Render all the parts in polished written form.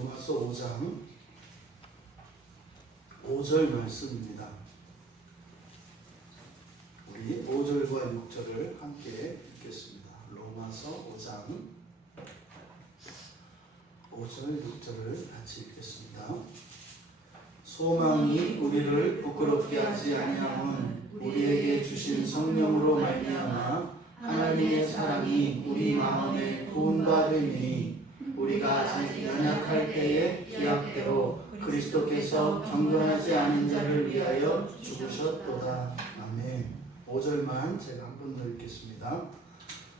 로마서 5장 5절 말씀입니다. 우리 5절과 6절을 함께 읽겠습니다. 로마서 5장 5절 6절을 같이 읽겠습니다. 소망이 우리를 부끄럽게 하지 아니함은 우리에게 주신 성령으로 말미암아 하나님의 사랑이 우리 마음에 부은 바 되니 우리가 아직 연약할 때에 기약대로 그리스도께서 경건하지 않은 자를 위하여 죽으셨도다. 아멘. 5절만 제가 한 번 더 읽겠습니다.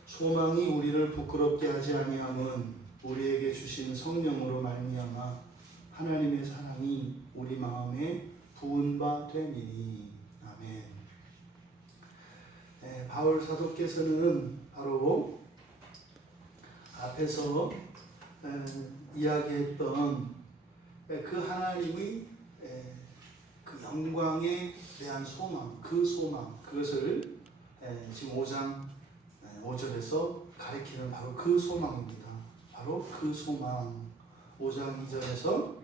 소망이 우리를 부끄럽게 하지 아니함은 우리에게 주신 성령으로 말미암아 하나님의 사랑이 우리 마음에 부은 바 됨이니. 아멘. 바울 사도께서는 바로 앞에서 이야기했던 그 하나님의 그 영광에 대한 소망, 그것을 지금 5장 5절에서 가리키는 바로 그 소망입니다. 바로 그 소망. 5장 2절에서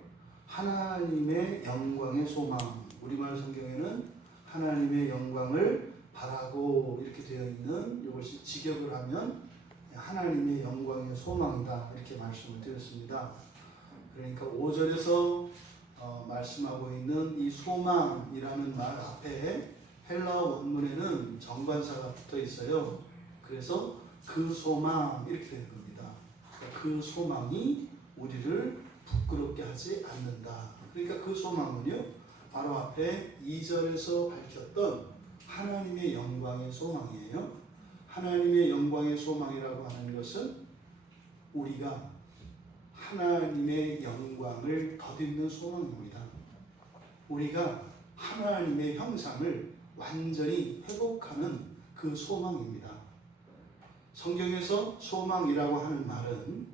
하나님의 영광의 소망, 우리말 성경에는 하나님의 영광을 바라고 이렇게 되어 있는, 이것이 직역을 하면 하나님의 영광의 소망이다 이렇게 말씀을 드렸습니다. 그러니까 5절에서 말씀하고 있는 이 소망이라는 말 앞에 헬라어 원문에는 정관사가 붙어 있어요. 그래서 그 소망 이렇게 되는 겁니다. 그 소망이 우리를 부끄럽게 하지 않는다. 그러니까 그 소망은요, 바로 앞에 2절에서 밝혔던 하나님의 영광의 소망이에요. 하나님의 영광의 소망이라고 하는 것은 우리가 하나님의 영광을 덧입는 소망입니다. 우리가 하나님의 형상을 완전히 회복하는 그 소망입니다. 성경에서 소망이라고 하는 말은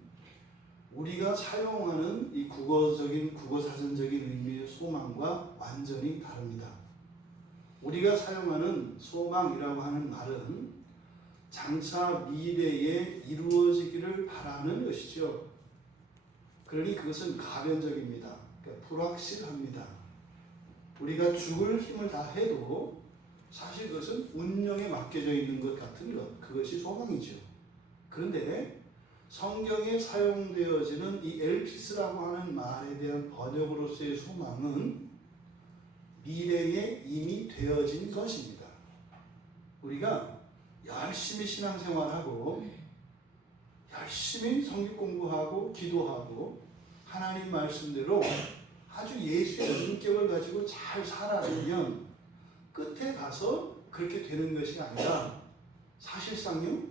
우리가 사용하는 이 국어사전적인 의미의 소망과 완전히 다릅니다. 우리가 사용하는 소망이라고 하는 말은 장차 미래에 이루어지기를 바라는 것이죠. 그러니 그것은 가변적입니다. 그러니까 불확실합니다. 우리가 죽을 힘을 다 해도 사실 그것은 운명에 맡겨져 있는 것 같은 것, 그것이 소망이죠. 그런데 성경에 사용되어지는 이 엘피스라고 하는 말에 대한 번역으로서의 소망은 미래에 이미 되어진 것입니다. 우리가 열심히 신앙생활하고 열심히 성경 공부하고 기도하고 하나님 말씀대로 아주 예수의 인격을 가지고 잘 살아가면 끝에 가서 그렇게 되는 것이 아니라 사실상요,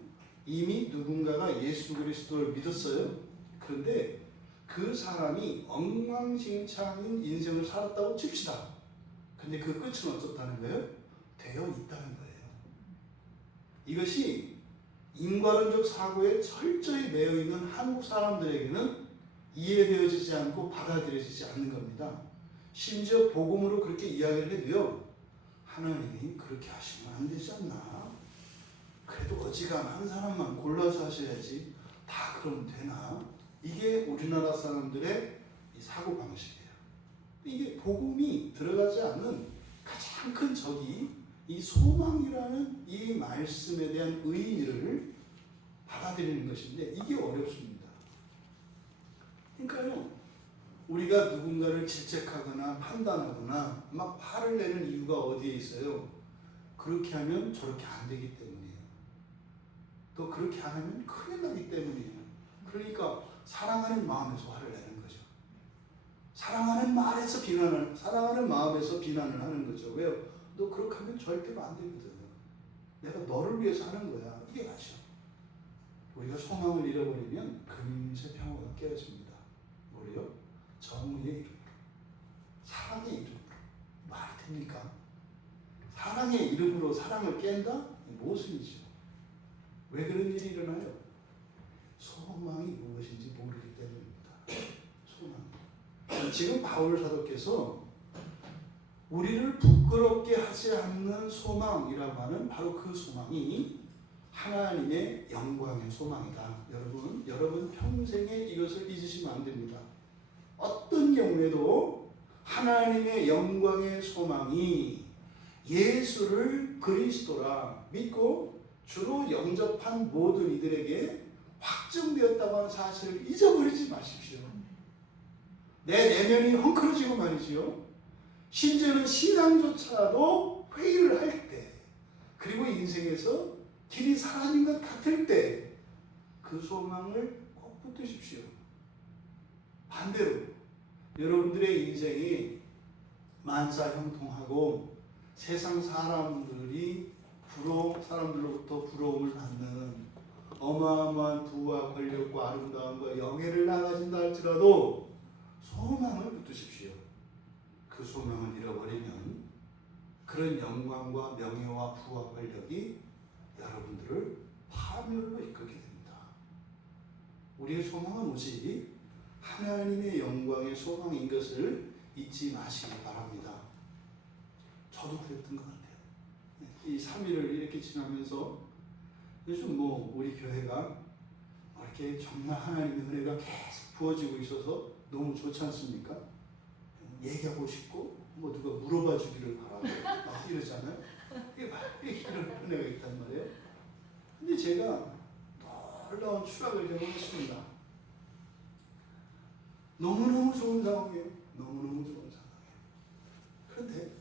이미 누군가가 예수 그리스도를 믿었어요. 그런데 그 사람이 엉망진창인 인생을 살았다고 칩시다. 근데 그 끝은 어떻다는 거예요? 되어 있다는 거예요. 이것이 인과론적 사고에 철저히 매여 있는 한국 사람들에게는 이해되어지지 않고 받아들여지지 않는 겁니다. 심지어 복음으로 그렇게 이야기를 해도요, 하나님이 그렇게 하시면 안 되지 않나? 그래도 어지간한 사람만 골라서 하셔야지 다 그러면 되나? 이게 우리나라 사람들의 이 사고방식이에요. 이게 복음이 들어가지 않는 가장 큰 적이 이 소망이라는 이 말씀에 대한 의미를 받아들이는 것인데 이게 어렵습니다. 그러니까요, 우리가 누군가를 질책하거나 판단하거나 막 화를 내는 이유가 어디에 있어요? 그렇게 하면 저렇게 안 되기 때문이에요. 또 그렇게 안 하면 큰일 나기 때문이에요. 그러니까 사랑하는 마음에서 화를 내는 거죠. 사랑하는 마음에서 비난을 하는 거죠. 왜요? 너 그렇게 하면 절대로 안 되거든. 내가 너를 위해서 하는 거야. 이게 맞죠. 우리가 소망을 잃어버리면 금세 평화가 깨어집니다. 뭐래요? 정의의 이름으로, 사랑의 이름으로. 말이 됩니까? 사랑의 이름으로 사랑을 깬다? 모순이죠. 왜 그런 일이 일어나요? 소망이 무엇인지 모르기 때문입니다. 소망. 지금 바울 사도께서 우리를 부끄럽게 하지 않는 소망이라고 하는 바로 그 소망이 하나님의 영광의 소망이다. 여러분 평생에 이것을 잊으시면 안 됩니다. 어떤 경우에도 하나님의 영광의 소망이 예수를 그리스도라 믿고 주로 영접한 모든 이들에게 확정되었다고 하는 사실을 잊어버리지 마십시오. 내 내면이 헝클어지고 말이지요. 심지어는 신앙조차도 회의를 할 때, 그리고 인생에서 길이 사라진 것 같을 때 그 소망을 꼭 붙드십시오. 반대로 여러분들의 인생이 만사형통하고 세상 사람들로부터 부러움을 받는 어마어마한 부와 권력과 아름다움과 영예를 나가진다 할지라도 소망을 붙드십시오. 그 소망을 잃어버리면 그런 영광과 명예와 부와 권력이 여러분들을 파멸로 이끌게 됩니다. 우리의 소망은 오직 하나님의 영광의 소망인 것을 잊지 마시기 바랍니다. 저도 그랬던 것 같아요. 이 3일을 이렇게 지나면서 요즘 우리 교회가 이렇게 정말 하나님의 은혜가 계속 부어지고 있어서 너무 좋지 않습니까? 얘기하고 싶고 누가 물어봐 주기를 바라고 막 이러잖아요. 이런 은혜가 있단 말이에요. 근데 제가 놀라운 추락을 경험했습니다. 너무너무 좋은 상황이에요. 너무너무 좋은 상황이에요. 그런데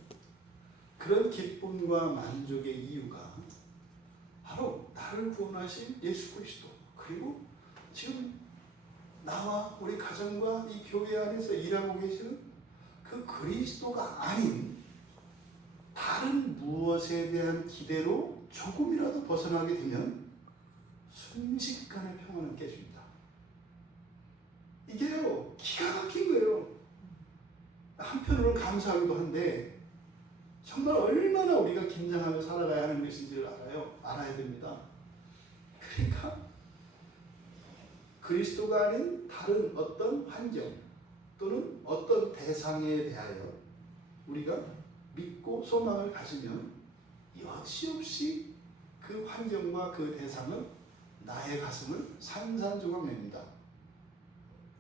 그런 기쁨과 만족의 이유가 바로 나를 구원하신 예수 그리스도, 그리고 지금 나와 우리 가정과 이 교회 안에서 일하고 계시는 그 그리스도가 아닌 다른 무엇에 대한 기대로 조금이라도 벗어나게 되면 순식간에 평안은 깨집니다. 이게요, 기가 막힌 거예요. 한편으로는 감사하기도 한데 정말 얼마나 우리가 긴장하고 살아가야 하는 것인지를 알아야 됩니다. 그러니까 그리스도가 아닌 다른 어떤 환경 또는 어떤 대상에 대하여 우리가 믿고 소망을 가지면 여지없이 그 환경과 그 대상은 나의 가슴을 산산조각냅니다.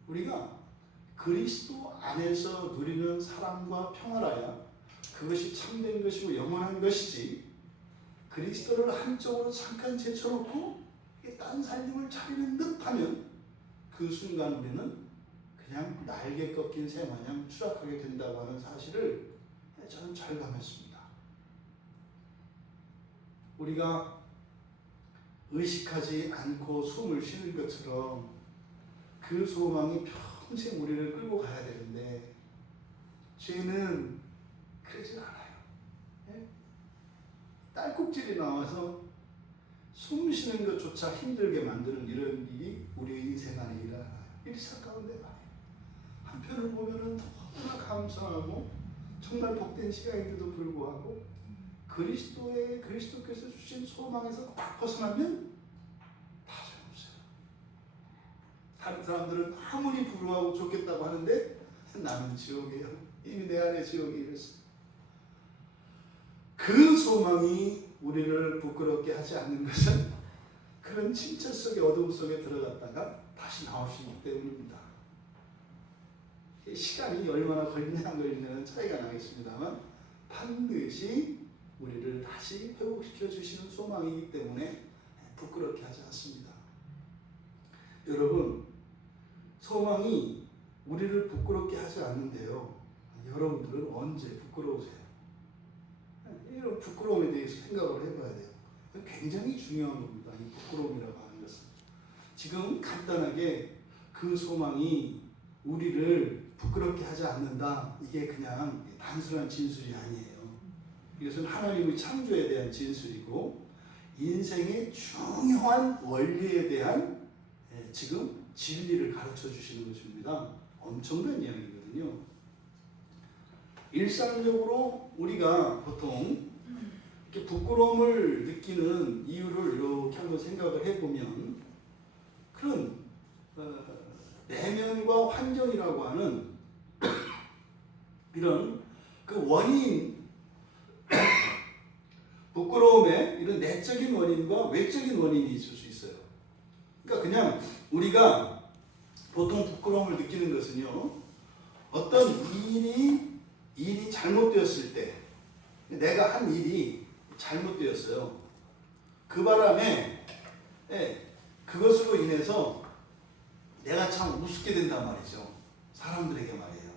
우리가 그리스도 안에서 누리는 사랑과 평화라야 그것이 참된 것이고 영원한 것이지, 그리스도를 한쪽으로 잠깐 제쳐놓고 딴 살림을 차리는 듯하면 그 순간 우리는 그냥 날개 꺾인 새 마냥 추락하게 된다고 하는 사실을 저는 절감했습니다. 우리가 의식하지 않고 숨을 쉬는 것처럼 그 소망이 평생 우리를 끌고 가야 되는데 죄는 그러진 않아요. 딸꾹질이 나와서 숨 쉬는 것조차 힘들게 만드는 이런 일이 우리 인생 안에 일어나요. 일사가운데 말이에요. 한편을 보면은 너무나 감사하고 정말 복된 시간인데도 불구하고 그리스도께서 주신 소망에서 딱 벗어나면 다 소용없어요. 다른 사람들은 아무리 부러워하고 좋겠다고 하는데 나는 지옥이에요. 이미 내 안에 지옥이 이랬어요. 그 소망이 우리를 부끄럽게 하지 않는 것은 그런 침체 속에 어둠 속에 들어갔다가 다시 나올 수 있기 때문입니다. 시간이 얼마나 걸리냐 안 걸리냐는 차이가 나겠습니다만 반드시 우리를 다시 회복시켜 주시는 소망이기 때문에 부끄럽게 하지 않습니다. 여러분, 소망이 우리를 부끄럽게 하지 않는데요. 여러분들은 언제 부끄러우세요? 이런 부끄러움에 대해서 생각을 해봐야 돼요. 굉장히 중요한 겁니다. 이 부끄러움이라고 하는 것은. 지금 간단하게 그 소망이 우리를 부끄럽게 하지 않는다. 이게 그냥 단순한 진술이 아니에요. 이것은 하나님의 창조에 대한 진술이고 인생의 중요한 원리에 대한 지금 진리를 가르쳐 주시는 것입니다. 엄청난 이야기거든요. 일상적으로 우리가 보통 이렇게 부끄러움을 느끼는 이유를 이렇게 한번 생각을 해보면 그런 내면과 환경이라고 하는 이런 그 원인, 부끄러움의 이런 내적인 원인과 외적인 원인이 있을 수 있어요. 그러니까 그냥 우리가 보통 부끄러움을 느끼는 것은요, 어떤 일이 잘못되었을 때, 내가 한 일이 잘못되었어요. 그 바람에 그것으로 인해서 내가 참 우습게 된단 말이죠. 사람들에게 말이에요.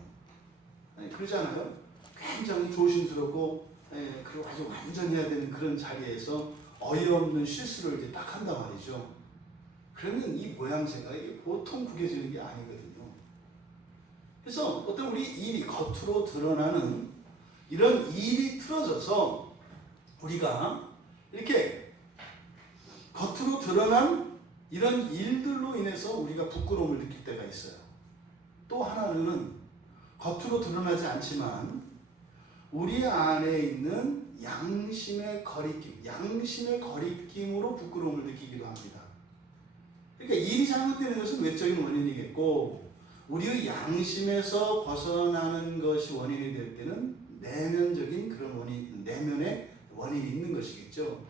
그러지 않아요? 굉장히 조심스럽고 그리고 아주 완전해야 되는 그런 자리에서 어이없는 실수를 이제 딱 한단 말이죠. 그러면 이 모양새가 이게 보통 구겨지는 게 아니거든요. 그래서 어떤 우리 일이 겉으로 드러나는 이런 일이 틀어져서 우리가 이렇게 겉으로 드러난 이런 일들로 인해서 우리가 부끄러움을 느낄 때가 있어요. 또 하나는 겉으로 드러나지 않지만 우리 안에 있는 양심의 거리낌으로 부끄러움을 느끼기도 합니다. 그러니까 일이 잘못되는 것은 외적인 원인이겠고 우리의 양심에서 벗어나는 것이 원인이 될 때는 내면적인 그런 내면의 원인이 있는 것이겠죠.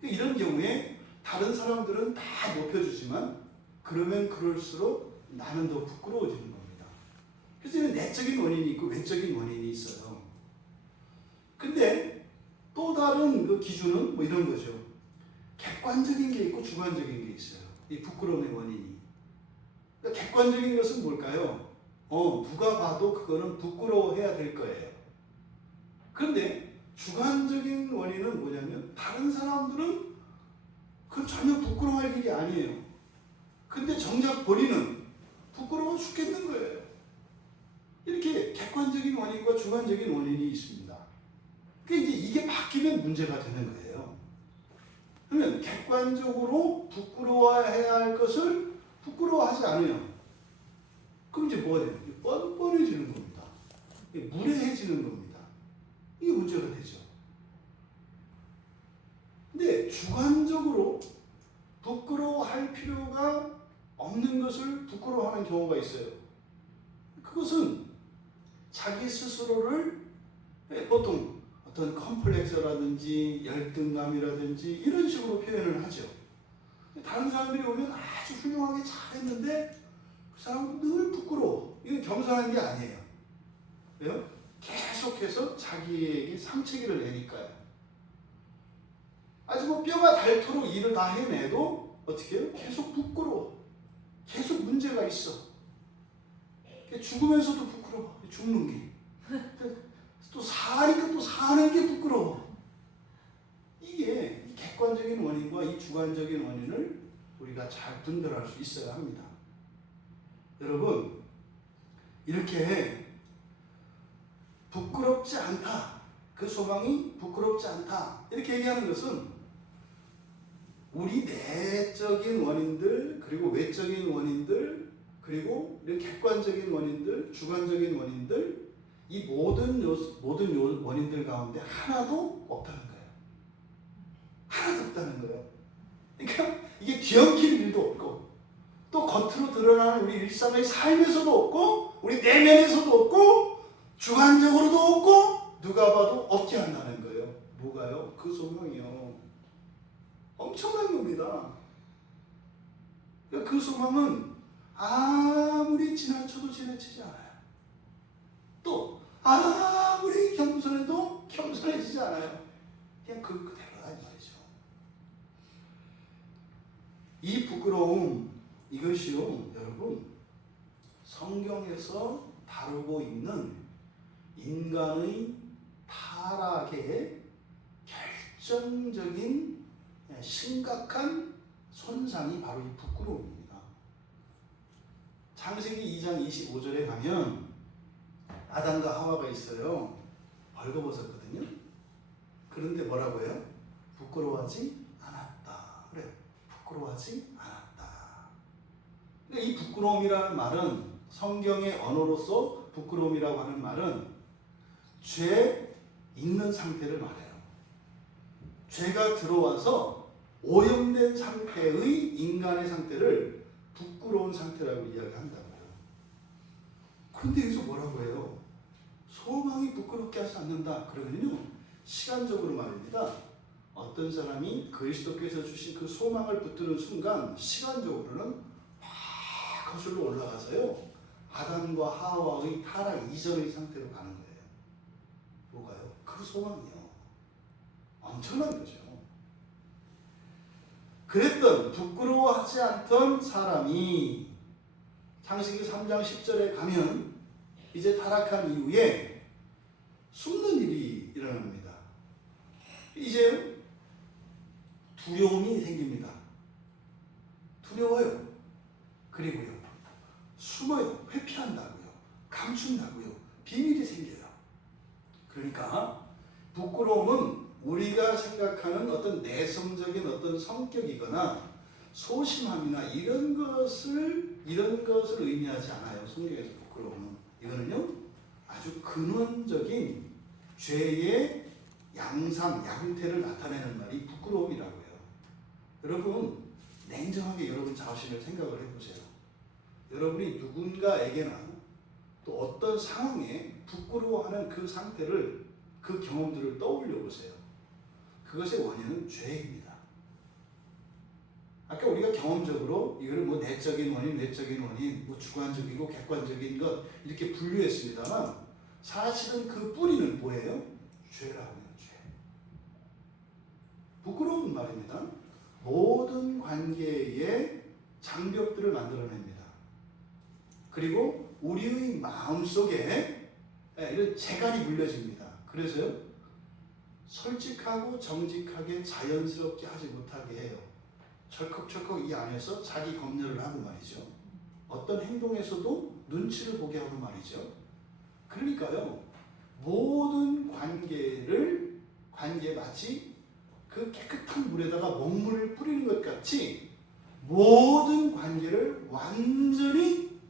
이런 경우에 다른 사람들은 다 높여주지만 그러면 그럴수록 나는 더 부끄러워지는 겁니다. 그래서 내적인 원인이 있고 외적인 원인이 있어요. 근데 또 다른 그 기준은 뭐 이런 거죠. 객관적인 게 있고 주관적인 게 있어요. 이 부끄러움의 원인이. 그러니까 객관적인 것은 뭘까요? 누가 봐도 그거는 부끄러워해야 될 거예요. 그런데 주관적인 원인은 뭐냐면 다른 사람들은 그건 전혀 부끄러워할 일이 아니에요. 근데 정작 본인은 부끄러워 죽겠는 거예요. 이렇게 객관적인 원인과 주관적인 원인이 있습니다. 그러니까 이제 이게 바뀌면 문제가 되는 거예요. 그러면 객관적으로 부끄러워해야 할 것을 부끄러워하지 않아요. 그럼 이제 뭐가 돼요? 뻔뻔해지는 겁니다. 무례해지는 겁니다. 이게 문제가 되죠. 근데 주관적으로 부끄러워할 필요가 없는 것을 부끄러워하는 경우가 있어요. 그것은 자기 스스로를 보통 어떤 컴플렉스라든지 열등감이라든지 이런 식으로 표현을 하죠. 다른 사람들이 오면 아주 훌륭하게 잘했는데 그 사람은 늘 부끄러워. 이건 겸손한 게 아니에요. 왜요? 계속해서 자기에게 상처기를 내니까요. 아주 뭐 뼈가 닳도록 일을 다 해내도 어떻게 해요? 계속 부끄러워. 계속 문제가 있어. 죽으면서도 부끄러워. 죽는 게. 또 사니까 또 사는 게 부끄러워. 이게 이 객관적인 원인과 이 주관적인 원인을 우리가 잘 분별할 수 있어야 합니다. 여러분, 이렇게 부끄럽지 않다. 그 소망이 부끄럽지 않다. 이렇게 얘기하는 것은 우리 내적인 원인들, 그리고 외적인 원인들, 그리고 이런 객관적인 원인들, 주관적인 원인들, 이 모든 원인들 가운데 하나도 없다는 거예요. 하나도 없다는 거예요. 그러니까 이게 뒤엉킬 일도 없고, 또 겉으로 드러나는 우리 일상의 삶에서도 없고, 우리 내면에서도 없고, 주관적으로도 없고, 누가 봐도 없게 한다는 거예요. 뭐가요? 그 소망이요. 엄청난 겁니다. 그 소망은 아무리 지나쳐도 지나치지 않아요. 또 아무리 겸손해도 겸손해지지 않아요. 그냥 그대로다 이 말이죠. 이 부끄러움, 이것이요, 여러분, 성경에서 다루고 있는 인간의 타락의 결정적인 심각한 손상이 바로 이 부끄러움입니다. 창세기 2장 25절에 가면 아담과 하와가 있어요. 벌거벗었거든요. 그런데 뭐라고 해요? 부끄러워하지 않았다. 그래요. 부끄러워하지 않았다. 그러니까 이 부끄러움이라는 말은 성경의 언어로서 부끄러움이라고 하는 말은 죄 있는 상태를 말해요. 죄가 들어와서 오염된 상태의 인간의 상태를 부끄러운 상태라고 이야기한다고요. 그런데 여기서 뭐라고 해요? 소망이 부끄럽게 하지 않는다. 그러면요, 시간적으로 말입니다. 어떤 사람이 그리스도께서 주신 그 소망을 붙드는 순간 시간적으로는 막 거슬러 올라가서요, 아담과 하와의 타락 이전의 상태로 가는 거예요. 뭐가요? 그 소망이요. 엄청난 거죠. 그랬던 부끄러워하지 않던 사람이 창세기 3장 10절에 가면 이제 타락한 이후에 숨는 일이 일어납니다. 이제 두려움이 생깁니다. 두려워요. 그리고요, 숨어요. 회피한다고요. 감춘다고요. 비밀이 생겨요. 그러니까 부끄러움은 우리가 생각하는 어떤 내성적인 어떤 성격이거나 소심함이나 이런 것을 의미하지 않아요. 성경에서 부끄러움은. 이거는요, 아주 근원적인 죄의 양상태를 나타내는 말이 부끄러움이라고요. 여러분, 냉정하게 여러분 자신을 생각을 해보세요. 여러분이 누군가에게나 또 어떤 상황에 부끄러워하는 그 상태를, 그 경험들을 떠올려 보세요. 그것의 원인은 죄입니다. 아까 우리가 경험적으로 이거를 뭐 내적인 원인, 외적인 원인, 뭐 주관적이고 객관적인 것 이렇게 분류했습니다만 사실은 그 뿌리는 뭐예요? 죄라고요. 죄. 부끄러운 말입니다. 모든 관계에 장벽들을 만들어냅니다. 그리고 우리의 마음속에 이런 재갈이 물려집니다. 그래서요, 솔직하고 정직하게 자연스럽게 하지 못하게 해요. 철컥철컥 이 안에서 자기 검열을 하고 말이죠. 어떤 행동에서도 눈치를 보게 하고 말이죠. 그러니까요, 모든 관계에 마치 그 깨끗한 물에다가 먹물을 뿌리는 것 같이 모든 관계를 완전히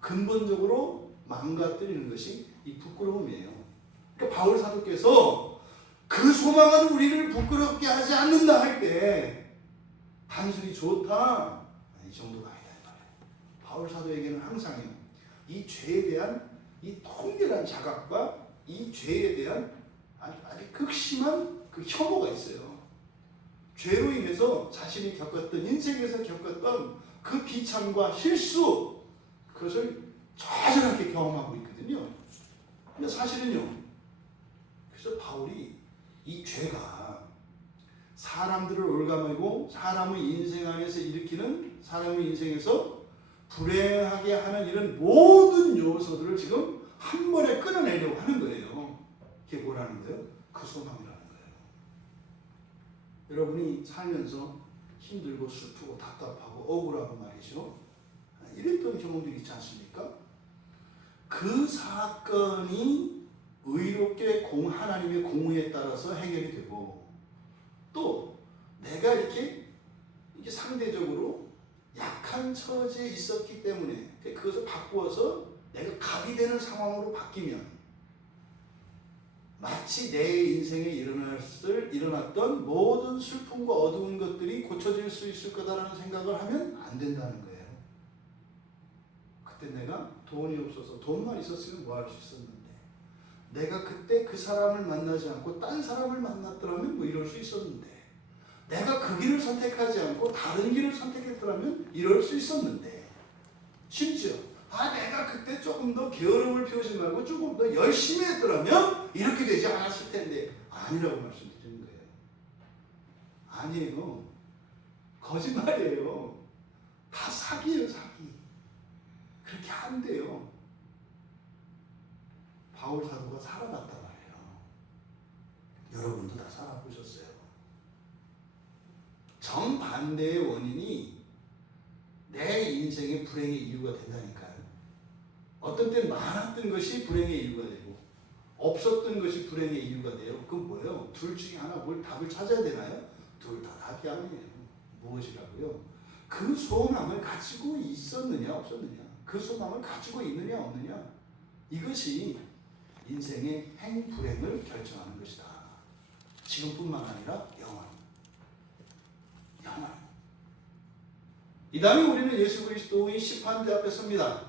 근본적으로 망가뜨리는 것이 이 부끄러움이에요. 그러니까 바울 사도께서 그 소망은 우리를 부끄럽게 하지 않는다 할 때 단순히 좋다 이 정도가 아니다. 바울 사도에게는 항상 이 죄에 대한 이 통렬한 자각과 이 죄에 대한 아주 극심한 그 혐오가 있어요. 죄로 인해서 자신이 겪었던, 인생에서 겪었던 그 비참과 실수, 그것을 처절하게 경험하고 있거든요. 근데 사실은요, 그래서 바울이 이 죄가 사람들을 올가매고 사람의 인생 안에서 일으키는, 사람의 인생에서 불행하게 하는 이런 모든 요소들을 지금 한 번에 끊어내려고 하는 거예요. 그게 뭐라는 거예요? 그 소망이라는 거예요. 여러분이 살면서 힘들고 슬프고 답답하고 억울하고 말이죠. 이랬던 경험들이 있지 않습니까? 그 사건이 의롭게 하나님의 공의에 따라서 해결이 되고, 또 내가 이렇게 상대적으로 약한 처지에 있었기 때문에 그것을 바꾸어서 내가 갑이 되는 상황으로 바뀌면 마치 내 인생에 일어났던 모든 슬픔과 어두운 것들이 고쳐질 수 있을 거다라는 생각을 하면 안 된다는 거예요. 그때 내가 돈이 없어서, 돈만 있었으면 뭐 할 수 있었는데, 내가 그때 그 사람을 만나지 않고 딴 사람을 만났더라면 뭐 이럴 수 있었는데, 내가 그 길을 선택하지 않고 다른 길을 선택했더라면 이럴 수 있었는데, 심지어 내가 그때 조금 더 게으름을 피우지 말고 조금 더 열심히 했더라면 이렇게 되지 않았을 텐데, 아니라고 말씀드리는 거예요. 아니에요. 거짓말이에요. 다 사기예요, 사기. 그렇게 안 돼요. 바울 사도가 살아봤단 말이에요. 여러분도 다 살아보셨어요. 정반대의 원인이 내 인생의 불행의 이유가 된다니까요. 어떤 때는 많았던 것이 불행의 이유가 되고 없었던 것이 불행의 이유가 돼요. 그건 뭐예요? 둘 중에 하나 뭘 답을 찾아야 되나요? 둘 다 답이 아니에요. 무엇이라고요? 그 소망을 가지고 있었느냐 없었느냐, 그 소망을 가지고 있느냐 없느냐, 이것이 인생의 행불행을 결정하는 것이다. 지금뿐만 아니라 영원. 이 다음에 우리는 예수 그리스도의 심판대 앞에 섭니다.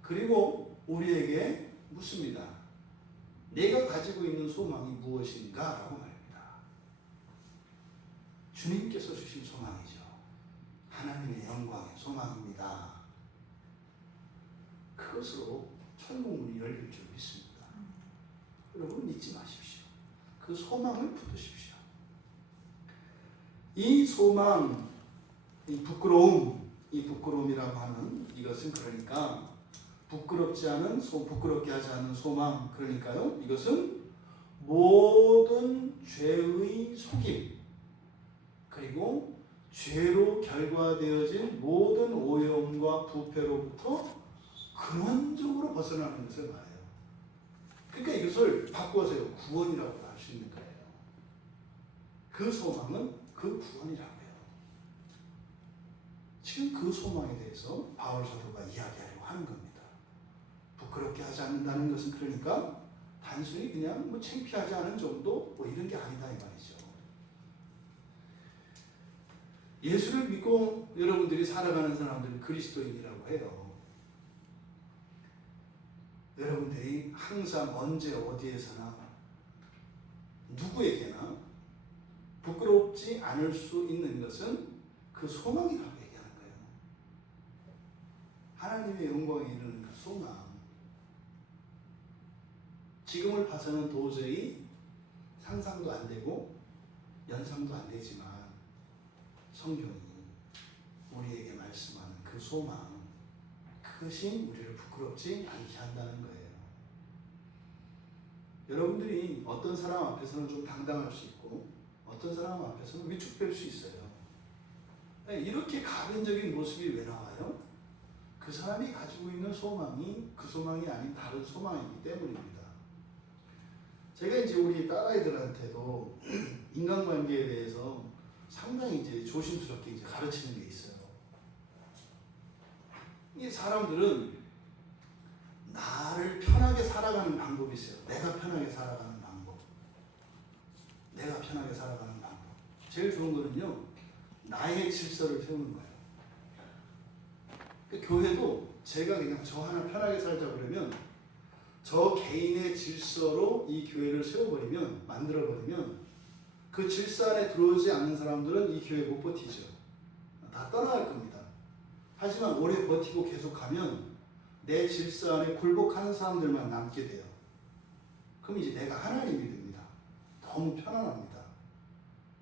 그리고 우리에게 묻습니다. 내가 가지고 있는 소망이 무엇인가? 라고 말합니다. 주님께서 주신 소망이죠. 하나님의 영광의 소망입니다. 그것으로 천국문이 열릴 줄 믿습니다. 여러분 믿지 마십시오. 그 소망을 붙드십시오. 이 소망, 이 부끄러움이라고 하는 이것은 그러니까 부끄럽게 하지 않은 소망, 그러니까요. 이것은 모든 죄의 속임, 그리고 죄로 결과되어진 모든 오염과 부패로부터 근원적으로 벗어나는 것을 말해요. 그러니까 이것을 바꿔서요, 구원이라고 할 수 있는 거예요. 그 소망은 그 구원이라고 해요. 지금 그 소망에 대해서 바울 사도가 이야기하려고 하는 겁니다. 부끄럽게 하지 않는다는 것은 그러니까 단순히 그냥 뭐 창피하지 않은 정도 뭐 이런 게 아니다 이 말이죠. 예수를 믿고 여러분들이 살아가는 사람들은 그리스도인이라고 해요. 여러분들이 항상 언제 어디에서나 누구에게나 부끄럽지 않을 수 있는 것은 그 소망이라고 얘기하는 거예요. 하나님의 영광에 이르는 그 소망. 지금을 봐서는 도저히 상상도 안 되고 연상도 안 되지만 성경이 우리에게 말씀하는 그 소망, 그것이 우리를 부끄럽지 않게 한다는 거예요. 여러분들이 어떤 사람 앞에서는 좀 당당할 수 있고 어떤 사람 앞에서는 위축될 수 있어요. 이렇게 가변적인 모습이 왜 나와요? 그 사람이 가지고 있는 소망이 그 소망이 아닌 다른 소망이기 때문입니다. 제가 이제 우리 딸아이들한테도 인간관계에 대해서 상당히 이제 조심스럽게 이제 가르치는 게 있어요. 이 사람들은 나를 편하게 살아가는 방법이 있어요. 내가 편하게 살아가는 방법. 내가 편하게 살아가는 방법. 제일 좋은 거는요, 나의 질서를 세우는 거예요. 그 교회도 제가 그냥 저 하나 편하게 살자 그러면 저 개인의 질서로 이 교회를 세워버리면, 만들어버리면 그 질서 안에 들어오지 않는 사람들은 이 교회 못 버티죠. 다 떠나갈 겁니다. 하지만 오래 버티고 계속하면 내 질서 안에 굴복하는 사람들만 남게 돼요. 그럼 이제 내가 하나님이 됩니다. 너무 편안합니다.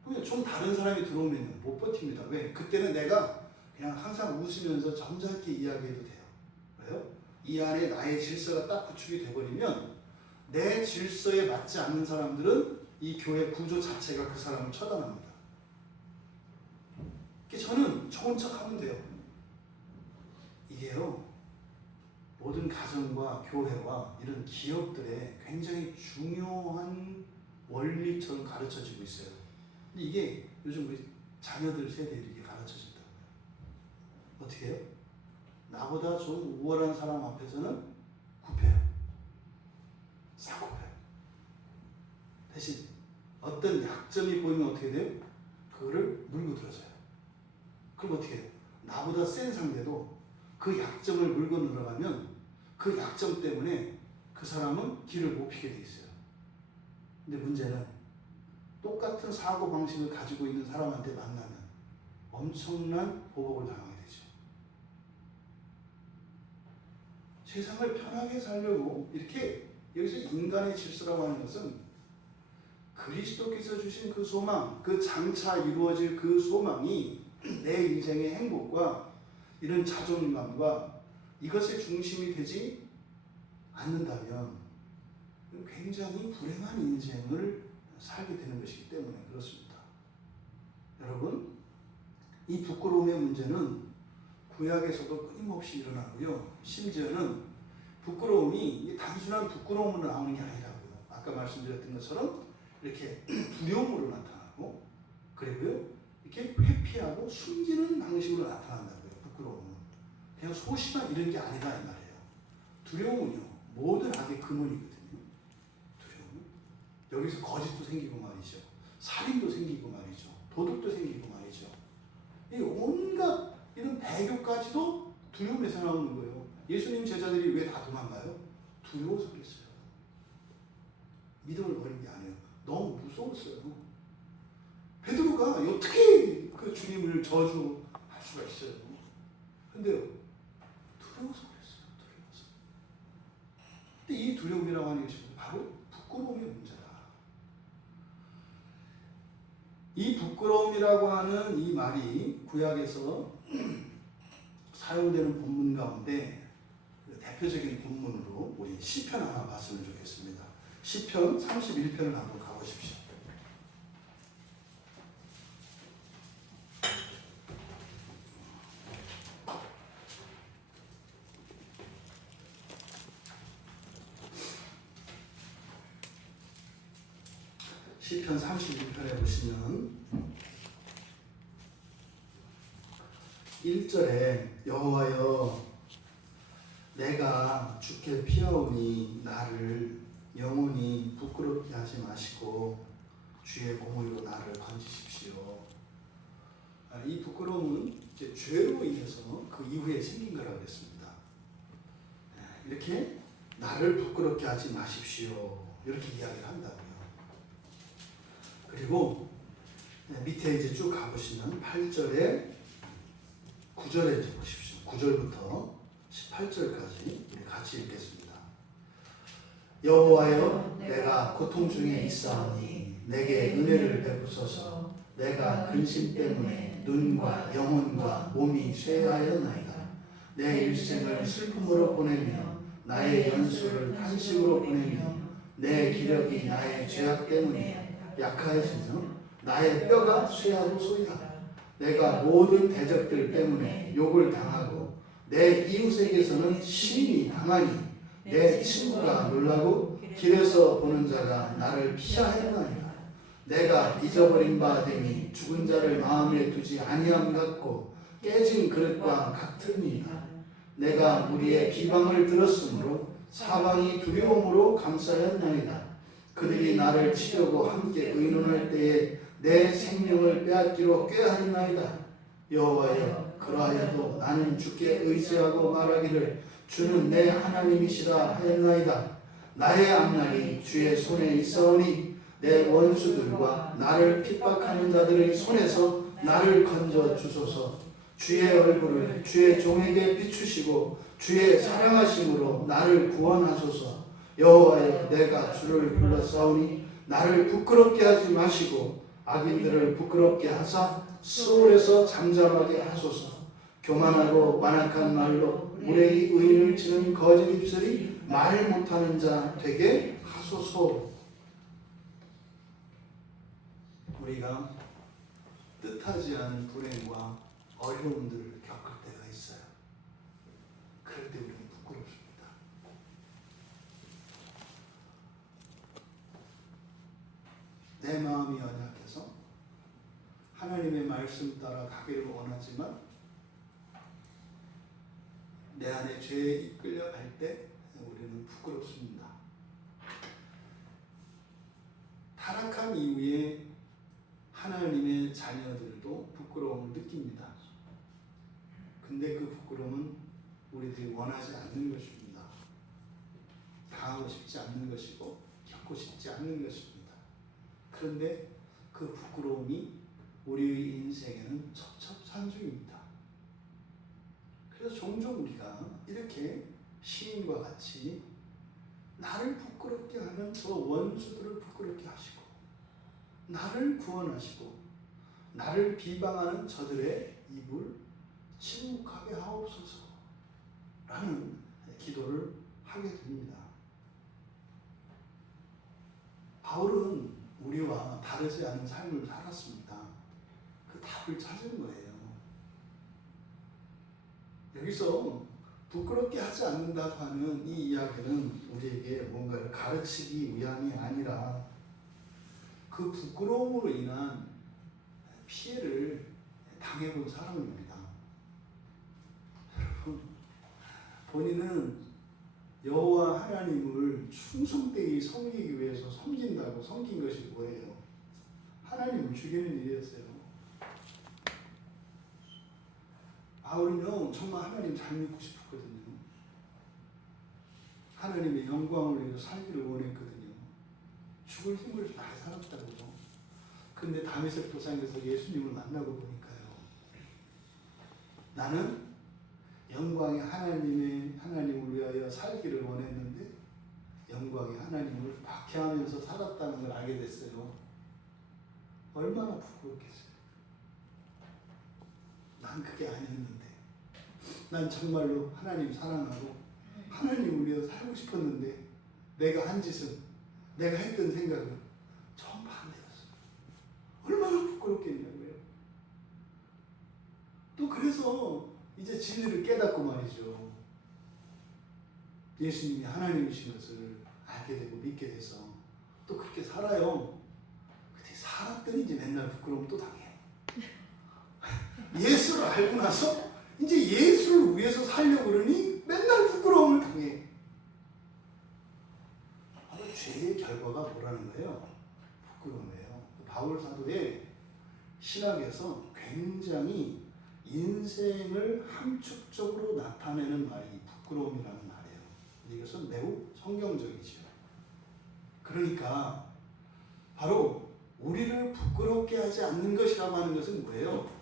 그러면 좀 다른 사람이 들어오면 못 버팁니다. 왜? 그때는 내가 그냥 항상 웃으면서 점잖게 이야기해도 돼요. 왜요? 이 안에 나의 질서가 딱 구축이 돼버리면 내 질서에 맞지 않는 사람들은 이 교회 구조 자체가 그 사람을 처단합니다. 저는 좋은 척 하면 돼요. 이게요, 모든 가정과 교회와 이런 기업들의 굉장히 중요한 원리처럼 가르쳐지고 있어요. 근데 이게 요즘 우리 자녀들 세대에 이렇게 가르쳐진다고요. 어떻게 해요? 나보다 좀 우월한 사람 앞에서는 굽혀요. 싹 굽혀요. 대신 어떤 약점이 보이면 어떻게 돼요? 그거를 물고 들어져요. 그럼 어떻게 해요? 나보다 센 상대도 그 약점을 물고 늘어가면 그 약점 때문에 그 사람은 길을 못 피게 돼 있어요. 근데 문제는 똑같은 사고방식을 가지고 있는 사람한테 만나면 엄청난 보복을 당하게 되죠. 세상을 편하게 살려고 이렇게, 여기서 인간의 질서라고 하는 것은 그리스도께서 주신 그 소망, 그 장차 이루어질 그 소망이 내 인생의 행복과 이런 자존감과 이것의 중심이 되지 않는다면 굉장히 불행한 인생을 살게 되는 것이기 때문에 그렇습니다. 여러분, 이 부끄러움의 문제는 구약에서도 끊임없이 일어나고요. 심지어는 부끄러움이 단순한 부끄러움으로 나오는 게 아니라고요. 아까 말씀드렸던 것처럼 이렇게 두려움으로 나타나고, 그리고요, 이렇게 회피하고 숨기는 방식으로 나타난다고요. 부끄러움은 그냥 소심한 이런 게 아니다 이 말이에요. 두려움은요, 모든 악의 근원이거든요. 두려움은 여기서 거짓도 생기고 말이죠, 살인도 생기고 말이죠, 도둑도 생기고 말이죠. 이 온갖 이런 배교까지도 두려움에서 나오는 거예요. 예수님 제자들이 왜 다 도망가요? 두려워서 그랬어요. 믿음을 버린 게 아니에요. 너무 무서웠어요. 베드로가 어떻게 그 주님을 저주할 수가 있어요? 근데요, 두려워서 그랬어요. 두려워서. 이 두려움이라고 하는 것이 바로 부끄러움의 문제다. 이 부끄러움이라고 하는 이 말이 구약에서 사용되는 본문 가운데 대표적인 본문으로 우리 시편 하나 봤으면 좋겠습니다. 시편 31편을 한번 가보십시오. 시편 31편에 보시면 1절에 여호와여 내가 주께 피하오니 나를 영원히 부끄럽게 하지 마시고 주의 공의로 나를 건지십시오. 이 부끄러움은 이제 죄로 인해서 그 이후에 생긴 거라고 했습니다. 이렇게 나를 부끄럽게 하지 마십시오. 이렇게 이야기를 한다고요. 그리고 밑에 이제 쭉 가보시면 8절에 9절에 이제 보십시오. 9절부터 18절까지 우리 같이 읽겠습니다. 여호와여 내가 고통 중에 있사오니 내게 은혜를 베푸소서. 내가 근심 때문에 눈과 영혼과 몸이 쇠하였나이다. 내 일생을 슬픔으로 보내며 나의 연수를 탄식으로 보내며 내 기력이 나의 죄악 때문에 약하여지며 나의 뼈가 쇠하도소이다. 내가 모든 대적들 때문에 욕을 당하고 내 이웃에게서는 시민이 당하니 내 친구가 놀라고 길에서 보는 자가 나를 피하였나이다. 내가 잊어버린 바 되니 죽은 자를 마음에 두지 아니함 같고 깨진 그릇과 같으니이다. 내가 무리의 비방을 들었으므로 사방이 두려움으로 감싸였나이다. 그들이 나를 치려고 함께 의논할 때에 내 생명을 빼앗기로 꾀하였나이다. 여호와여 그러하여도 나는 주께 의지하고 말하기를 주는 내 하나님이시라 하였나이다. 나의 앞날이 주의 손에 있사오니 내 원수들과 나를 핍박하는 자들의 손에서 나를 건져 주소서. 주의 얼굴을 주의 종에게 비추시고 주의 사랑하심으로 나를 구원하소서. 여호와여 내가 주를 불렀사오니 나를 부끄럽게 하지 마시고 악인들을 부끄럽게 하사 수월에서 잠잠하게 하소서. 교만하고 완악한 말로 무례히 의인을 치는 거짓 입술이 말 못하는 자 되게 하소서. 우리가 뜻하지 않은 불행과 어려움들을 겪을 때가 있어요. 그럴 때 우리는 부끄럽습니다. 내 마음이 연약해서 하나님의 말씀 따라 가기를 원하지만 내 안에 죄에 이끌려 갈 때 우리는 부끄럽습니다. 타락한 이후에 하나님의 자녀들도 부끄러움을 느낍니다. 근데 그 부끄러움은 우리들이 원하지 않는 것입니다. 당하고 싶지 않는 것이고 겪고 싶지 않는 것입니다. 그런데 그 부끄러움이 우리의 인생에는 첩첩산중입니다. 그래서 종종 우리가 이렇게 시인과 같이 나를 부끄럽게 하는 저 원수들을 부끄럽게 하시고 나를 구원하시고 나를 비방하는 저들의 입을 침묵하게 하옵소서 라는 기도를 하게 됩니다. 바울은 우리와 다르지 않은 삶을 살았습니다. 그 답을 찾은 거예요. 여기서 부끄럽게 하지 않는다고 하는 이 이야기는 우리에게 뭔가를 가르치기 위함이 아니라 그 부끄러움으로 인한 피해를 당해본 사람입니다. 여러분, 본인은 여호와 하나님을 충성되게 섬기기 위해서 섬긴다고 섬긴 것이 뭐예요? 하나님을 죽이는 일이었어요. 바울은요 정말 하나님 잘 믿고 싶었거든요. 하나님의 영광을 위해서 살기를 원했거든요. 죽을 힘을 다 살았다고요. 근데 다메섹 도상에서 예수님을 만나고 보니까요, 나는 영광의 하나님을 위하여 살기를 원했는데 영광의 하나님을 박해하면서 살았다는 걸 알게 됐어요. 얼마나 부끄럽겠어요. 난 그게 아니었는데, 난 정말로 하나님 사랑하고 하나님을 위해서 살고 싶었는데 내가 한 짓은, 내가 했던 생각은 정반대였어. 얼마나 부끄럽겠냐고요. 또 그래서 이제 진리를 깨닫고 말이죠. 예수님이 하나님이신 것을 알게 되고 믿게 돼서 또 그렇게 살아요. 근데 살았더니 이제 맨날 부끄러움 또 당해요. 예수를 알고 나서 이제 예수를 위해서 살려고 그러니 맨날 부끄러움을 당해. 바로 죄의 결과가 뭐라는 거예요? 부끄러움이에요. 바울 사도의 신학에서 굉장히 인생을 함축적으로 나타내는 말이 부끄러움이라는 말이에요. 이것은 매우 성경적이죠. 그러니까 바로 우리를 부끄럽게 하지 않는 것이라고 하는 것은 뭐예요?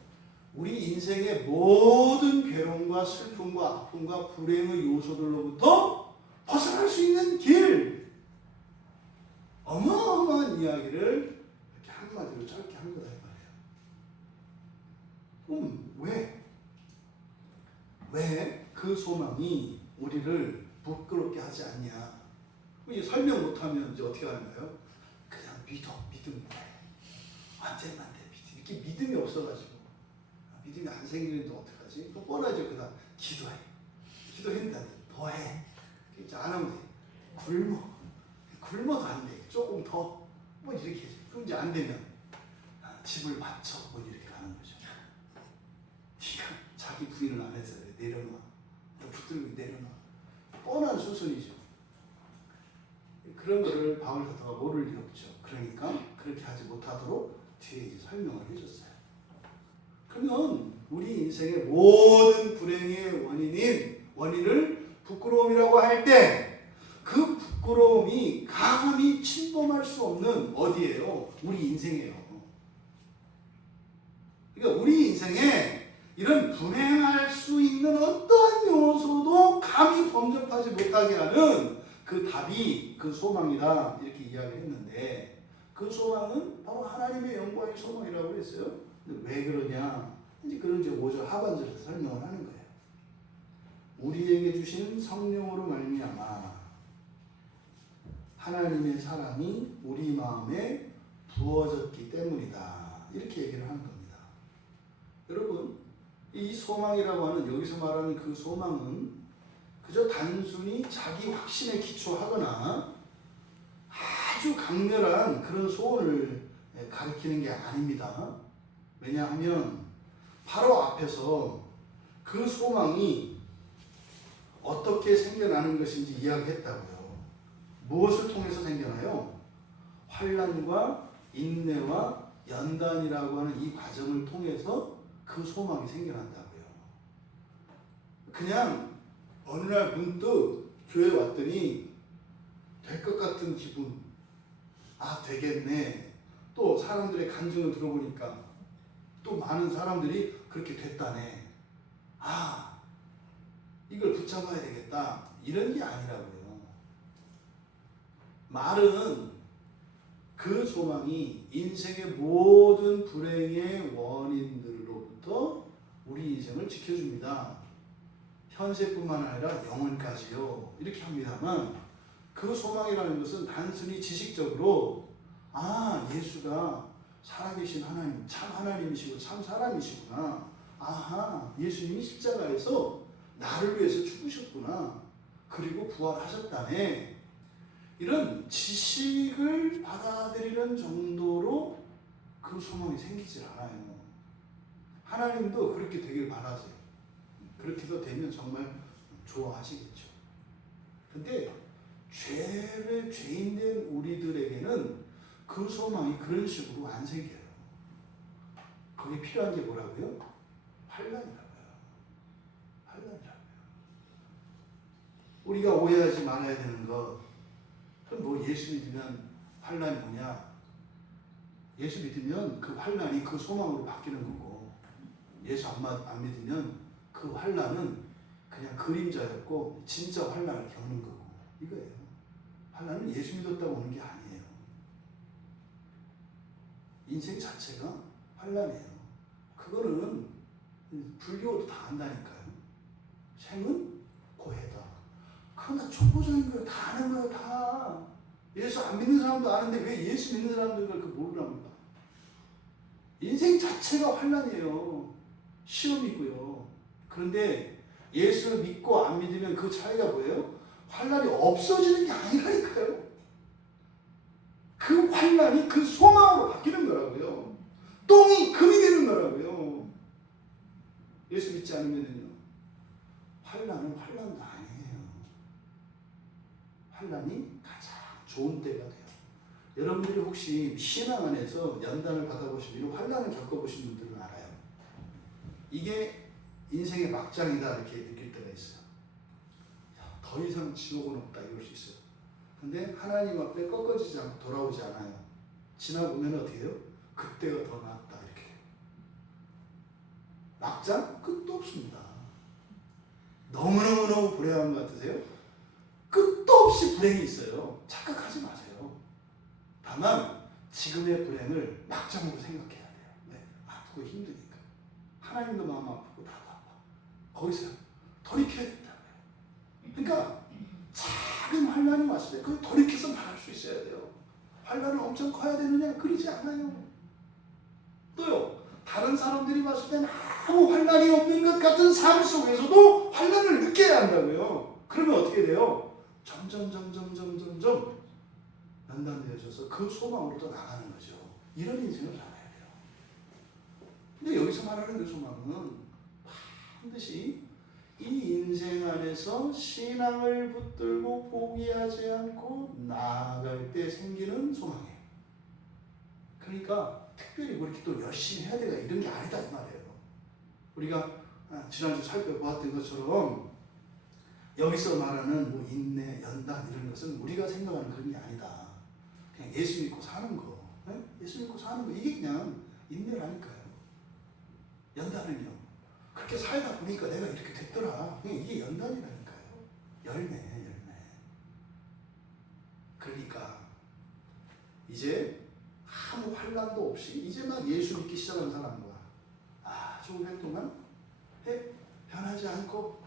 우리 인생의 모든 괴로움과 슬픔과 아픔과 불행의 요소들로부터 벗어날 수 있는 길, 어마어마한 이야기를 이렇게 한마디로 짧게 한 거다 이 말이에요. 왜 그 소망이 우리를 부끄럽게 하지 않냐? 설명 못하면 이제 어떻게 하는 거예요? 그냥 믿음. 완전히 안 돼. 이렇게 믿음이 없어가지고 믿음이 안 생기는데 어떡하지? 또 뻔하죠. 그다음 기도했는데 더 해. 이제 안 하면 돼. 굶어도 안 돼. 조금 더 뭐 이렇게 해. 그럼 이제 안 되면 집을 맞춰 뭐 이렇게 가는 거죠. 네가 자기 부인을 안 해서 내려놔. 붙들고 내려놔. 뻔한 수순이죠. 그런 거를 바울 사도가 모를 리 없죠. 그러니까 그렇게 하지 못하도록 뒤에 이제 설명을 해줬어요. 그러면 우리 인생의 모든 불행의 원인을 부끄러움이라고 할 때 그 부끄러움이 감히 침범할 수 없는 어디예요? 우리 인생이에요. 그러니까 우리 인생에 이런 불행할 수 있는 어떠한 요소도 감히 범접하지 못하게 하는 그 답이 그 소망이다 이렇게 이야기를 했는데, 그 소망은 바로 하나님의 영광의 소망이라고 했어요. 근데 왜 그러냐? 이제 그런 이제 5절 하반절에서 설명을 하는 거예요. 우리에게 주신 성령으로 말미암아 하나님의 사랑이 우리 마음에 부어졌기 때문이다. 이렇게 얘기를 하는 겁니다. 여러분, 이 소망이라고 하는, 여기서 말하는 그 소망은 그저 단순히 자기 확신에 기초하거나 아주 강렬한 그런 소원을 가리키는 게 아닙니다. 왜냐하면 바로 앞에서 그 소망이 어떻게 생겨나는 것인지 이야기했다고요. 무엇을 통해서 생겨나요? 환난과 인내와 연단이라고 하는 이 과정을 통해서 그 소망이 생겨난다고요. 그냥 어느 날 문득 교회 왔더니 될 것 같은 기분, 되겠네. 또 사람들의 간증을 들어보니까 또 많은 사람들이 그렇게 됐다네. 이걸 붙잡아야 되겠다. 이런 게 아니라고요. 말은 그 소망이 인생의 모든 불행의 원인들로부터 우리 인생을 지켜줍니다. 현세뿐만 아니라 영원까지요. 이렇게 합니다만, 그 소망이라는 것은 단순히 지식적으로 예수가 살아계신 하나님, 참 하나님이시고 참 사람이시구나. 예수님이 십자가에서 나를 위해서 죽으셨구나. 그리고 부활하셨다네. 이런 지식을 받아들이는 정도로 그 소망이 생기질 않아요. 하나님도 그렇게 되길 바라세요. 그렇게도 되면 정말 좋아하시겠죠. 근데 죄인된 우리들에게는 그 소망이 그런 식으로 안 생겨요. 거기 필요한 게 뭐라고요? 환난이라고요. 우리가 오해하지 말아야 되는 것, 그럼 예수 믿으면 환난이 뭐냐? 예수 믿으면 그 환난이 그 소망으로 바뀌는 거고, 예수 안 믿으면 그 환난은 그냥 그림자였고 진짜 환난을 겪는 거고, 이거예요. 환란은 예수 믿었다고 오는 게 아니에요. 인생 자체가 환란이에요. 그거는 불교도 다 안다니까요. 생은 고해다. 그건 다 초보적인 거예요. 다 아는 거예요. 다. 예수 안 믿는 사람도 아는데 왜 예수 믿는 사람들은 그걸 모르랍니까? 인생 자체가 환란이에요. 시험이고요. 그런데 예수를 믿고 안 믿으면 그 차이가 뭐예요? 환란이 없어지는 게 아니라니까요. 그 환란이 그 소망으로 바뀌는 거라고요. 똥이 금이 되는 거라고요. 예수 믿지 않으면요. 환란은 환란도 아니에요. 환란이 가장 좋은 때가 돼요. 여러분들이 혹시 신앙 안에서 연단을 받아보시면 환란을 겪어보신 분들은 알아요. 이게 인생의 막장이다 이렇게 느낄 때가 있어요. 더 이상 지옥은 없다 이럴 수 있어요. 근데 하나님 앞에 꺾어지지 않고 돌아오지 않아요. 지나보면 어떻게 해요? 그때가 더 낫다 이렇게. 막장 끝도 없습니다. 너무너무너무 불행한 것 같으세요? 끝도 없이 불행이 있어요. 착각하지 마세요. 다만 지금의 불행을 막장으로 생각해야 돼요. 네, 아프고 힘드니까. 하나님도 마음 아프고 나도 아파. 거기서 돌이켜야 된다고요. 그러니까 작은 환란이 왔을 때 그걸 돌이켜서 말할 수 있어야 돼요. 환란은 엄청 커야 되느냐? 그러지 않아요. 또요. 다른 사람들이 봤을 때는 아무 환란이 없는 것 같은 삶 속에서도 환란을 느껴야 한다고요. 그러면 어떻게 돼요? 점점 연단되어져서 그 소망으로 또 나가는 거죠. 이런 인생을 살아야 돼요. 근데 여기서 말하는 그 소망은 반드시 이 인생 안에서 신앙을 붙들고 포기하지 않고 나아갈 때 생기는 소망이에요. 그러니까 특별히 뭐 이렇게 또 열심히 해야 되가 이런 게 아니다 이 말이에요. 우리가 지난주 살펴보았던 것처럼 여기서 말하는 뭐 인내, 연단 이런 것은 우리가 생각하는 그런 게 아니다. 그냥 예수 믿고 사는 거, 네? 예수 믿고 사는 거 이게 그냥 인내라니까요. 연단은요. 그렇게 살다 보니까 내가 이렇게 됐더라. 그냥 이게 연단이라니까요. 열매. 그러니까 이제 아무 환란도 없이 이제 막 예수 믿기 시작한 사람과 아주 오랫동안 변하지 않고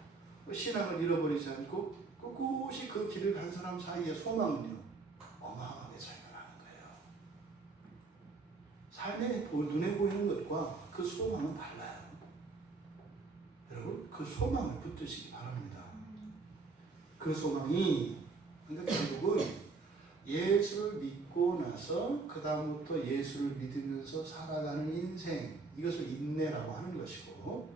신앙을 잃어버리지 않고 꿋꿋이 그 길을 간 사람 사이의 소망은요 어마어마하게 차이가 나는 거예요. 삶에 눈에 보이는 것과 그 소망은 달라요. 여러분 그 소망을 붙드시기 바랍니다. 그 소망이 그러니까 결국은 예수를 믿고 나서 그 다음부터 예수를 믿으면서 살아가는 인생 이것을 인내라고 하는 것이고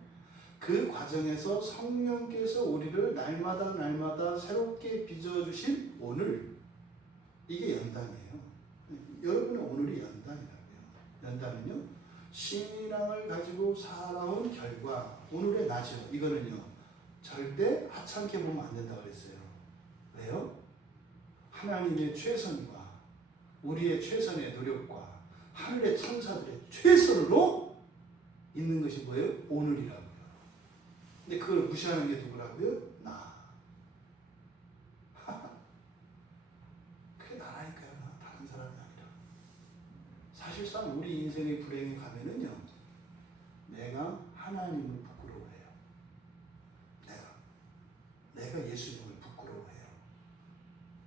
그 과정에서 성령께서 우리를 날마다 새롭게 빚어주신 오늘 이게 연단이에요. 여러분의 오늘이 연단이라고요. 연단은요 신앙을 가지고 살아온 결과 오늘의 낮이요. 이거는요 절대 하찮게 보면 안 된다고 그랬어요. 왜요? 하나님의 최선과 우리의 최선의 노력과 하늘의 천사들의 최선으로 있는 것이 뭐예요? 오늘이라고요. 근데 그걸 무시하는 게 누구라고요? 나. 그게 나라니까요. 나. 다른 사람이 아니라. 사실상 우리 인생의 불행에 가면은요. 내가 하나님을 부끄러워해요. 내가 예수님을 부끄러워해요.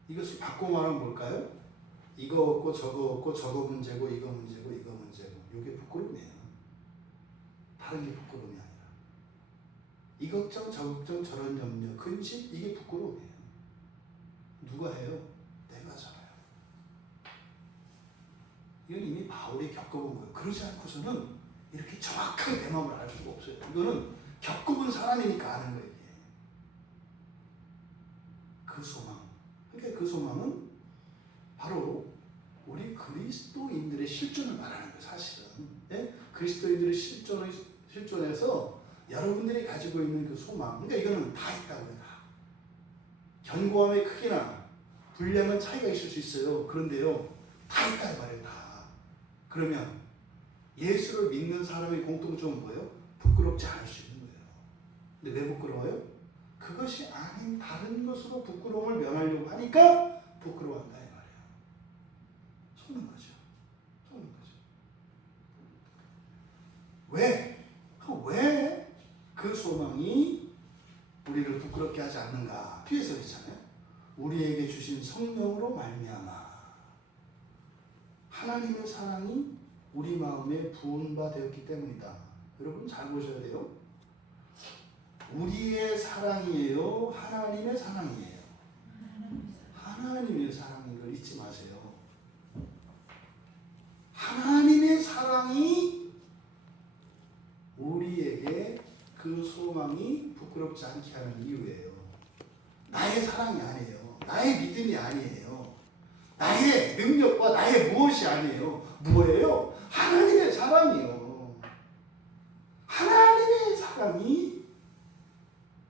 이것을 바꿔 말하면 뭘까요? 이거 없고 저거 없고 저거 문제고 이거 문제고 이거 문제고 이게 부끄러움이에요. 다른 게 부끄러움이 아니라 이 걱정 저 걱정 저런 염려 근심 이게 부끄러움이에요. 누가 해요? 내가 잖아요. 이건 이미 바울이 겪어본 거예요. 그러지 않고서는 이렇게 정확하게 내 마음을 알 수가 없어요. 이거는 겪어본 사람이니까 아는 거예요. 그 소망. 그러니까 그 소망은 바로 우리 그리스도인들의 실존을 말하는 거예요. 사실은. 예? 그리스도인들의 실존에서 여러분들이 가지고 있는 그 소망. 그러니까 이거는 다 있다고요. 다. 견고함의 크기나 분량은 차이가 있을 수 있어요. 그런데요. 다 있다 말이에요. 다. 그러면 예수를 믿는 사람의 공통점은 뭐예요? 부끄럽지 않을 수 있는 거예요. 근데 왜 부끄러워요? 그것이 아닌 다른 것으로 부끄러움을 면하려고 하니까 부끄러워한다 이 말이에요. 속는 거죠. 속는 거죠. 왜? 그 소망이 우리를 부끄럽게 하지 않는가? 뒤에서 있잖아요. 우리에게 주신 성령으로 말미암아 하나님의 사랑이 우리 마음에 부은 바 되었기 때문이다. 여러분 잘 보셔야 돼요. 우리의 사랑이에요? 하나님의 사랑이에요? 하나님의 사랑인 걸 잊지 마세요. 하나님의 사랑이 우리에게 그 소망이 부끄럽지 않게 하는 이유예요. 나의 사랑이 아니에요. 나의 믿음이 아니에요. 나의 능력과 나의 무엇이 아니에요. 뭐예요? 하나님의 사랑이요. 하나님의 사랑이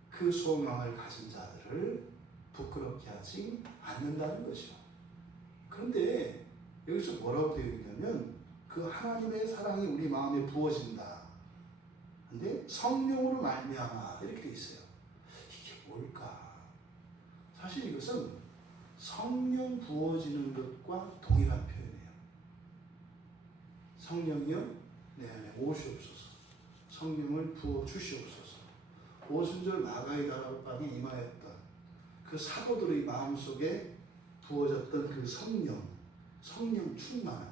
그 소망을 가진 자들을 부끄럽게 하지 않는다는 것이요. 그런데 여기서 뭐라고 되어 있냐면 그 하나님의 사랑이 우리 마음에 부어진다. 근데 성령으로 말미암아 이렇게 되어 있어요. 이게 뭘까? 사실 이것은 성령 부어지는 것과 동일한 표현이에요. 성령이여 내 안에 오시옵소서. 성령을 부어 주시옵소서. 오순절 마가의 다락방에 임하였던 그 사도들의 마음속에 부어졌던 그 성령 충만함,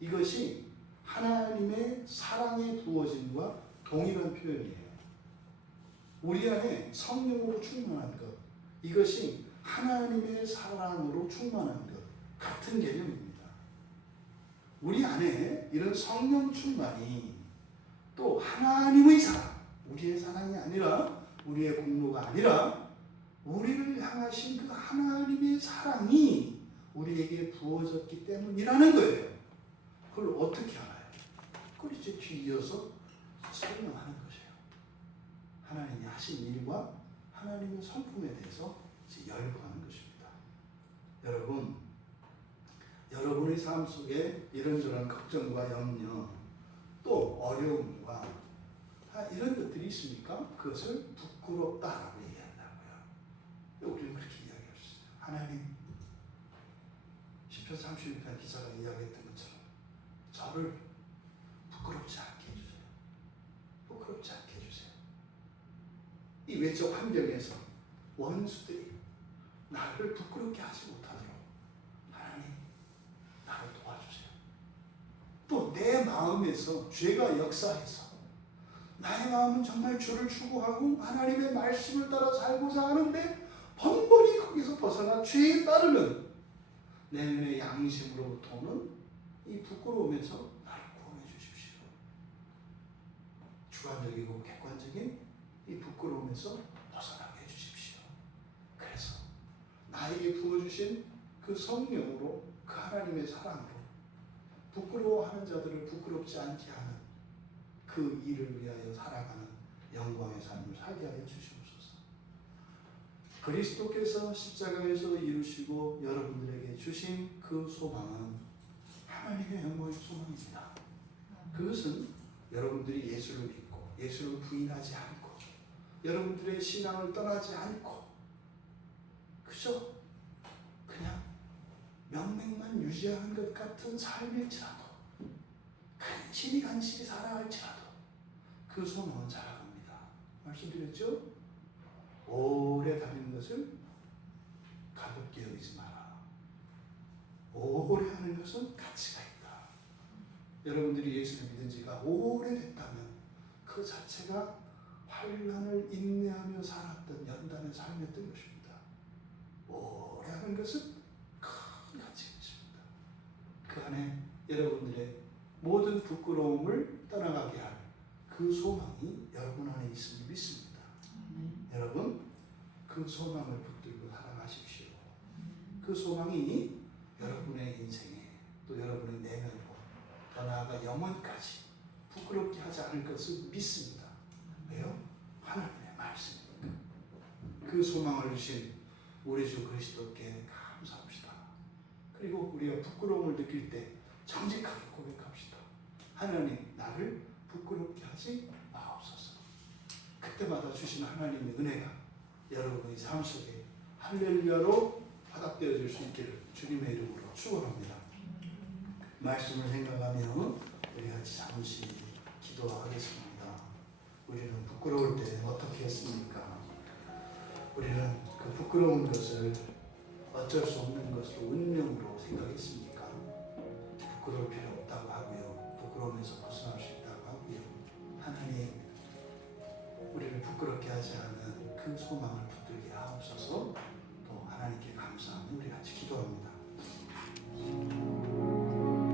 이것이 하나님의 사랑의 부어짐과 동일한 표현이에요. 우리 안에 성령으로 충만한 것, 이것이 하나님의 사랑으로 충만한 것, 같은 개념입니다. 우리 안에 이런 성령 충만이 또 하나님의 사랑, 우리의 사랑이 아니라 우리의 공로가 아니라 우리를 향하신 그 하나님의 사랑이 우리에게 부어졌기 때문이라는 거예요. 그걸 어떻게 알아요? 그걸 이제 뒤이어서 설명하는 것이에요. 하나님이 하신 일과 하나님의 성품에 대해서 이제 열거하는 것입니다. 여러분, 여러분의 삶 속에 이런저런 걱정과 염려, 또 어려움과 이런 것들이 있습니까? 그것을 부끄럽다라고 얘기한다고요. 우리는 그렇게 이야기할 수 있어요. 하나님, 10편 36편 기자가 이야기했던 것처럼 저를 부끄럽지 않게 해주세요. 부끄럽지 않게 해주세요. 이 외적 환경에서 원수들이 나를 부끄럽게 하지 못하도록 하나님, 나를 도와주세요. 또 내 마음에서 죄가 역사해서 나의 마음은 정말 주를 추구하고 하나님의 말씀을 따라 살고자 하는데 번번이 거기서 벗어나 죄에 따르는 내면의 양심으로부터는 이 부끄러움에서 나를 구원해 주십시오. 주관적이고 객관적인 이 부끄러움에서 벗어나게 해주십시오. 그래서 나에게 부어주신 그 성령으로 그 하나님의 사랑으로 부끄러워하는 자들을 부끄럽지 않게 하는 그 일을 위하여 살아가는 영광의 삶을 살게 하여 주시옵소서. 그리스도께서 십자가에서 이루시고 여러분들에게 주신 그 소망은 하나님의 영광의 소망입니다. 그것은 여러분들이 예수를 믿고 예수를 부인하지 않고 여러분들의 신앙을 떠나지 않고 그저 그냥 명맥만 유지하는 것 같은 삶일지라도 간신히 살아갈지라도 그 소망은 자라갑니다. 말씀드렸죠? 오래 다니는 것을 가볍게 여기지 마라. 오래 하는 것은 가치가 있다. 여러분들이 예수를 믿은 지가 오래됐다면 그 자체가 환난을 인내하며 살았던 연단의 삶이었던 것입니다. 오래 하는 것은 큰 가치가 있습니다. 그 안에 여러분들의 모든 부끄러움을 떠나가게 할 그 소망이 여러분 안에 있음을 믿습니다. 여러분, 그 소망을 붙들고 살아가십시오. 그 소망이 여러분의 인생에 또 여러분의 내면으로 더 나아가 영원까지 부끄럽게 하지 않을 것을 믿습니다. 왜요? 하나님의 말씀이니까. 그 소망을 주신 우리 주 그리스도께 감사합시다. 그리고 우리가 부끄러움을 느낄 때 정직하게 고백합시다. 하나님, 나를 부끄럽게 하지 마옵소서. 그때마다 주신 하나님의 은혜가 여러분의 삶 속에 할렐루야로 화답되어질 수 있기를 주님의 이름으로 축원합니다. 말씀을 생각하며 우리 같이 잠시 기도하겠습니다. 우리는 부끄러울 때 어떻게 했습니까? 우리는 그 부끄러운 것을 어쩔 수 없는 것으로 운명으로 생각했습니까? 부끄러울 필요 없다고 하고요. 부끄러움에서 벗어날 수 있다고 하고요. 하나님, 우리를 부끄럽게 하지 않은 그 소망을 붙들게 하옵소서.